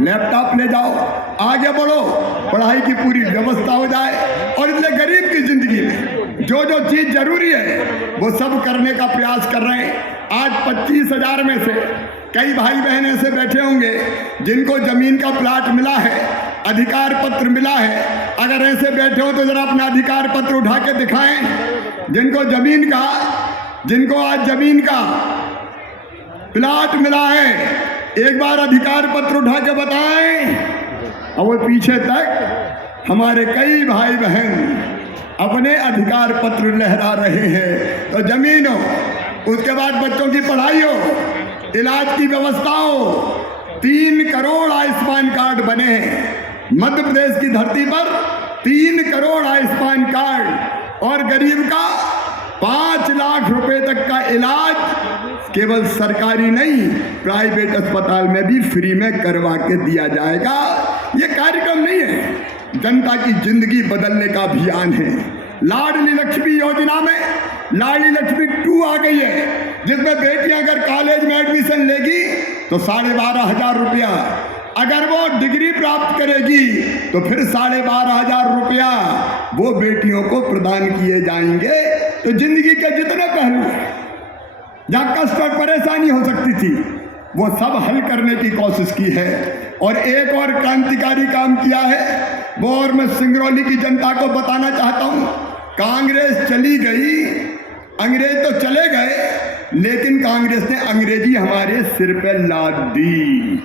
Laptop ले जाओ, आगे बढ़ो, पढ़ाई की पूरी व्यवस्था हो जाए। और इसलिए गरीब की जिंदगी में जो जो चीज जरूरी है वो सब करने का प्रयास कर रहे हैं। आज 25,000 में से कई भाई बहन ऐसे बैठे होंगे जिनको जमीन का प्लाट मिला है, अधिकार पत्र मिला है। अगर ऐसे बैठे हो तो जरा अपना अधिकार पत्र उठा के दिखाएं। जिनको आज जमीन का प्लाट मिला है, एक बार अधिकार पत्र उठा के बताएं। और वो पीछे तक हमारे कई भाई बहन अपने अधिकार पत्र लहरा रहे हैं। तो जमीन हो, उसके बाद बच्चों की पढ़ाई हो, इलाज की व्यवस्था हो। 3 करोड़ आयुष्मान कार्ड बने हैं मध्य प्रदेश की धरती पर। 3 करोड़ आयुष्मान कार्ड, और गरीब का 5 लाख रुपए तक का इलाज केवल सरकारी नहीं, प्राइवेट अस्पताल में भी फ्री में करवा के दिया जाएगा। ये कार्यक्रम नहीं है, जनता की जिंदगी बदलने का अभियान है। लाडली लक्ष्मी योजना में लाडली लक्ष्मी 2 आ गई है, जिसमें बेटियां अगर कॉलेज में एडमिशन लेगी तो 12,500 रुपया, अगर वो डिग्री प्राप्त करेगी तो फिर 12,500 रुपया वो बेटियों को प्रदान किए जाएंगे। तो जिंदगी के जितने पहलू हैं जहाँ कष्ट और परेशानी हो सकती थी वो सब हल करने की कोशिश की है। और एक और क्रांतिकारी काम किया है वो, और मैं सिंगरौली की जनता को बताना चाहता हूँ। कांग्रेस चली गई, अंग्रेज तो चले गए, लेकिन कांग्रेस ने अंग्रेजी हमारे सिर पे लाद दी।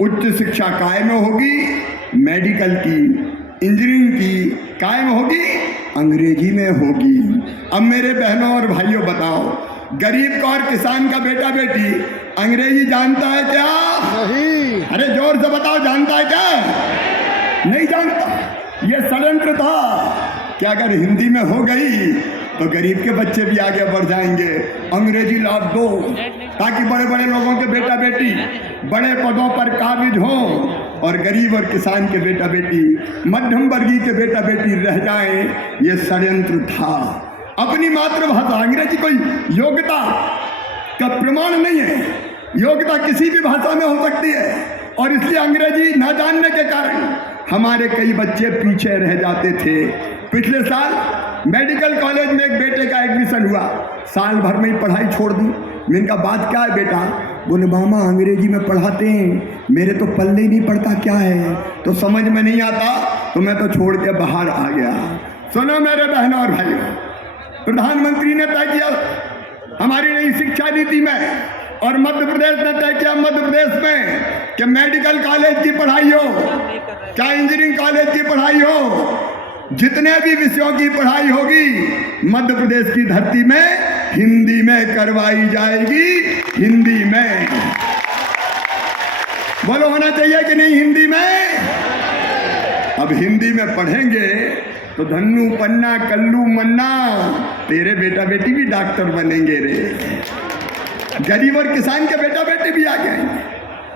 उच्च शिक्षा कायम होगी, मेडिकल की, इंजीनियरिंग की कायम होगी, अंग्रेजी में होगी। अब मेरे बहनों और भाइयों बताओ, गरीब का और किसान का बेटा बेटी अंग्रेजी जानता है क्या? नहीं। अरे जोर से बताओ, जानता है क्या? नहीं जानता। ये षड्यंत्र था कि अगर हिंदी में हो गई तो गरीब के बच्चे भी आगे बढ़ जाएंगे। अंग्रेजी लाद दो ताकि बड़े बड़े लोगों के बेटा बेटी बड़े पदों पर काबिज हों, और गरीब और किसान के बेटा बेटी, मध्यम वर्गीय के बेटा बेटी रह जाएं। ये षड्यंत्र था। अपनी मातृभाषा, अंग्रेजी कोई योग्यता का प्रमाण नहीं है। योग्यता किसी भी भाषा में हो सकती है, और इसलिए अंग्रेजी न जानने के कारण हमारे कई बच्चे पीछे रह जाते थे। पिछले साल मेडिकल कॉलेज में एक बेटे का एडमिशन हुआ, साल भर में ही पढ़ाई छोड़ दी। मैंने कहा बात क्या है बेटा? बोले मामा अंग्रेजी में पढ़ाते हैं, मेरे तो पल्ले ही नहीं पड़ता क्या है, तो समझ में नहीं आता, तो मैं तो छोड़ के बाहर आ गया। सुनो मेरे बहनों और भाइयों, प्रधानमंत्री ने तय किया हमारी नई शिक्षा नीति में, और मध्य प्रदेश ने तय किया मध्य प्रदेश में कि मेडिकल कॉलेज की पढ़ाई हो, चाहे इंजीनियरिंग कॉलेज की पढ़ाई हो, जितने भी विषयों की पढ़ाई होगी मध्य प्रदेश की धरती में हिंदी में करवाई जाएगी। हिंदी में बोलो, होना चाहिए कि नहीं हिंदी में? अब हिंदी में पढ़ेंगे तो धन्नू पन्ना कल्लू मन्ना तेरे बेटा बेटी भी डॉक्टर बनेंगे रे। गरीब और किसान के बेटा बेटी भी आगे आएंगे,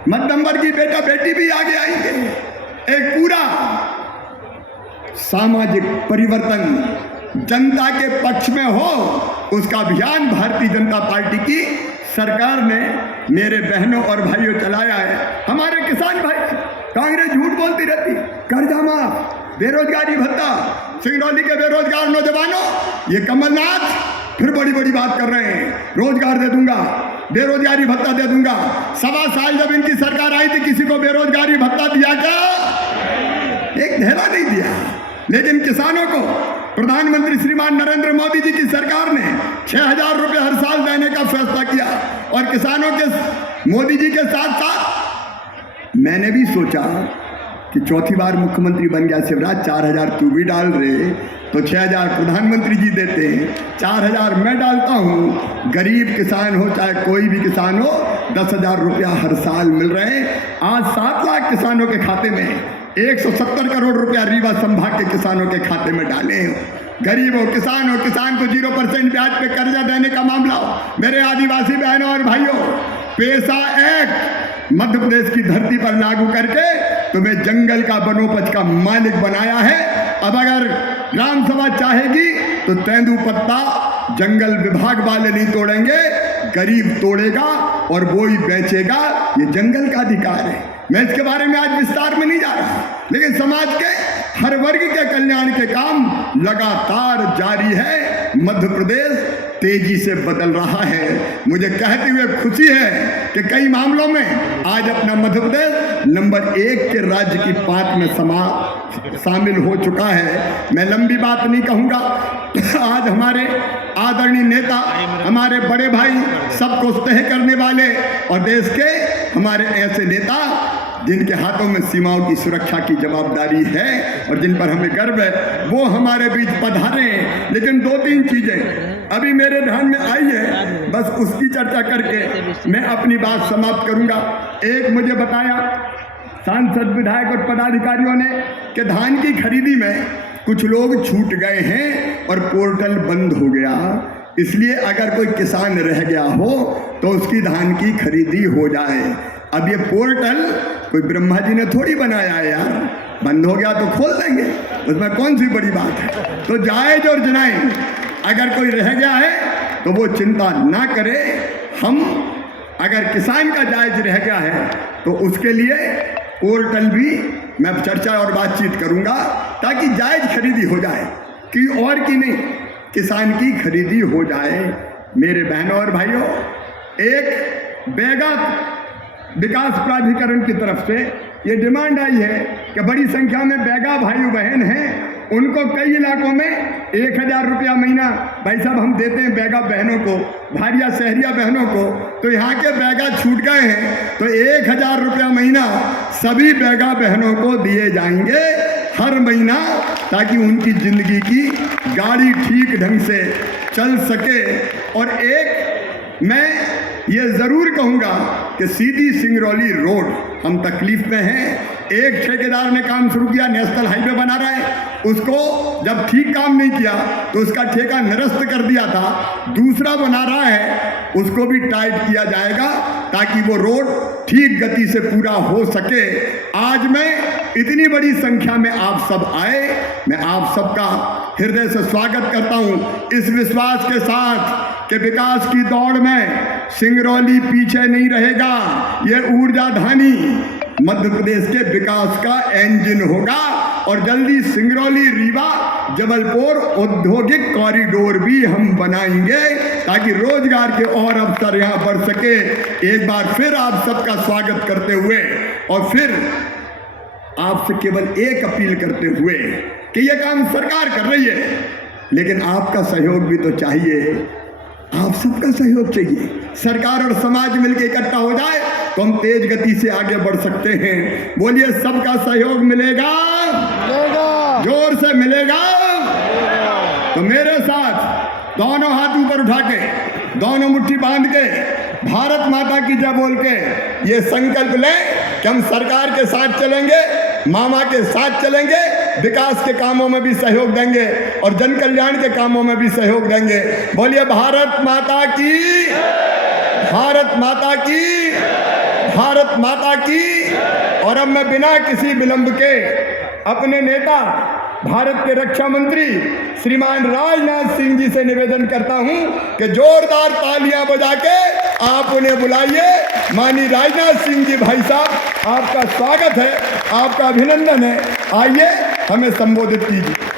मध्यम वर्ग की बेटा बेटी भी आगे आएंगे। एक पूरा सामाजिक परिवर्तन जनता के पक्ष में हो, उसका अभियान भारतीय जनता पार्टी की सरकार ने मेरे बहनों और भाइयों चलाया है। हमारे किसान भाई, कांग्रेस झूठ बोलती रहती, कर्जा माफ, बेरोजगारी भत्ता, सिंगरौली के बेरोजगार नौजवानों, ये कमलनाथ फिर बड़ी बड़ी बात कर रहे हैं, रोजगार दे दूंगा, बेरोजगारी भत्ता दे दूंगा। 1.25 साल जब इनकी सरकार आई थी किसी को बेरोजगारी भत्ता दिया क्या? एक ढेला नहीं दिया। लेकिन किसानों को प्रधानमंत्री श्रीमान नरेंद्र मोदी जी की सरकार ने 6,000 रुपये हर साल देने का फैसला किया, और किसानों के मोदी जी के साथ साथ मैंने भी सोचा कि चौथी बार मुख्यमंत्री बन गया शिवराज, 4,000 तू भी डाल रहे तो 6,000 प्रधानमंत्री जी देते हैं, 4,000 मैं डालता हूँ। गरीब किसान हो चाहे कोई भी किसान हो, 10,000 रुपया हर साल मिल रहे हैं। आज 7 लाख किसानों के खाते में 170 करोड़ रुपया रीवा संभाग के किसानों के खाते में डाले हैं। गरीब हो, किसान को 0% ब्याज पे कर्जा देने का मामला हो। मेरे आदिवासी बहनों और भाइयों, पेशा एक्ट मध्य प्रदेश की धरती पर लागू करके तुम्हें जंगल का वनोपज का मालिक बनाया है। अब अगर ग्राम सभा चाहेगी तो तेंदुपत्ता जंगल विभाग वाले नहीं तोड़ेंगे, गरीब तोड़ेगा और वो ही बेचेगा। ये जंगल का अधिकार है। मैं इसके बारे में आज विस्तार में नहीं जा रहा, लेकिन समाज के हर वर्ग के कल्याण के काम लगातार जारी है। मध्य प्रदेश तेजी से बदल रहा है। मुझे कहते हुए खुशी है कि कई मामलों में आज अपना मध्य प्रदेश नंबर 1 के राज्य की पांच में शामिल हो चुका है। मैं लंबी बात नहीं कहूँगा। आज हमारे आदरणीय नेता, हमारे बड़े भाई, सबको तय करने वाले और देश के हमारे ऐसे नेता जिनके हाथों में सीमाओं की सुरक्षा की जवाबदारी है और जिन पर हमें गर्व है, वो हमारे बीच पधारे हैं। लेकिन 2-3 चीजें अभी मेरे ध्यान में आई है, बस उसकी चर्चा करके मैं अपनी बात समाप्त करूंगा। एक मुझे बताया सांसद, विधायक और पदाधिकारियों ने कि धान की खरीदी में कुछ लोग छूट गए हैं और पोर्टल बंद हो गया, इसलिए अगर कोई किसान रह गया हो तो उसकी धान की खरीदी हो जाए। अब ये पोर्टल कोई ब्रह्मा जी ने थोड़ी बनाया है यार, बंद हो गया तो खोल देंगे, उसमें कौन सी बड़ी बात है। तो जायज और जनाइज, अगर कोई रह गया है तो वो चिंता ना करे। हम अगर किसान का जायज रह गया है तो उसके लिए पोर्टल भी मैं चर्चा और बातचीत करूंगा ताकि जायज खरीदी हो जाए, कि और की नहीं, किसान की खरीदी हो जाए। मेरे बहनों और भाइयों, एक बैगा विकास प्राधिकरण की तरफ से ये डिमांड आई है कि बड़ी संख्या में बैगा भाई बहन हैं, उनको कई इलाकों में 1000 रुपया महीना भाई साहब हम देते हैं बैगा बहनों को, भारिया शहरिया बहनों को। तो यहाँ के बैगा छूट गए हैं तो 1000 रुपया महीना सभी बैगा बहनों को दिए जाएंगे हर महीना, ताकि उनकी जिंदगी की गाड़ी ठीक ढंग से चल सके। और एक मैं ये ज़रूर कहूँगा कि सीधी सिंगरौली रोड हम तकलीफ में हैं। एक ठेकेदार ने काम शुरू किया, नेशनल हाईवे बना रहा है, उसको जब ठीक काम नहीं किया तो उसका ठेका निरस्त कर दिया था। दूसरा बना रहा है, उसको भी टाइट किया जाएगा ताकि वो रोड ठीक गति से पूरा हो सके। आज मैं इतनी बड़ी संख्या में आप सब आए, मैं आप सबका हृदय से स्वागत करता हूँ, इस विश्वास के साथ कि विकास की दौड़ में सिंगरौली पीछे नहीं रहेगा। ये ऊर्जाधानी मध्य प्रदेश के विकास का इंजन होगा और जल्दी सिंगरौली रीवा जबलपुर औद्योगिक कॉरिडोर भी हम बनाएंगे ताकि रोजगार के और अवसर यहाँ बढ़ सके। एक बार फिर आप सबका स्वागत करते हुए और फिर आपसे केवल एक अपील करते हुए कि यह काम सरकार कर रही है, लेकिन आपका सहयोग भी तो चाहिए, आप सबका सहयोग चाहिए। सरकार और समाज मिलकर इकट्ठा हो जाए तो हम तेज गति से आगे बढ़ सकते हैं। बोलिए, सबका सहयोग मिलेगा? जोर से मिलेगा? तो मेरे साथ दोनों हाथ ऊपर उठा के, दोनों मुट्ठी बांध के, भारत माता की जय बोल के ये संकल्प लें कि हम सरकार के साथ चलेंगे, मामा के साथ चलेंगे, विकास के कामों में भी सहयोग देंगे और जन कल्याण के कामों में भी सहयोग देंगे। बोलिए, भारत माता की, भारत माता की, भारत माता की। और अब मैं बिना किसी विलंब के अपने नेता भारत के रक्षा मंत्री श्रीमान राजनाथ सिंह जी से निवेदन करता हूं कि जोरदार तालियां बजा के आप उन्हें बुलाइए। माननीय राजनाथ सिंह जी भाई साहब, आपका स्वागत है, आपका अभिनंदन है, आइए हमें संबोधित कीजिए।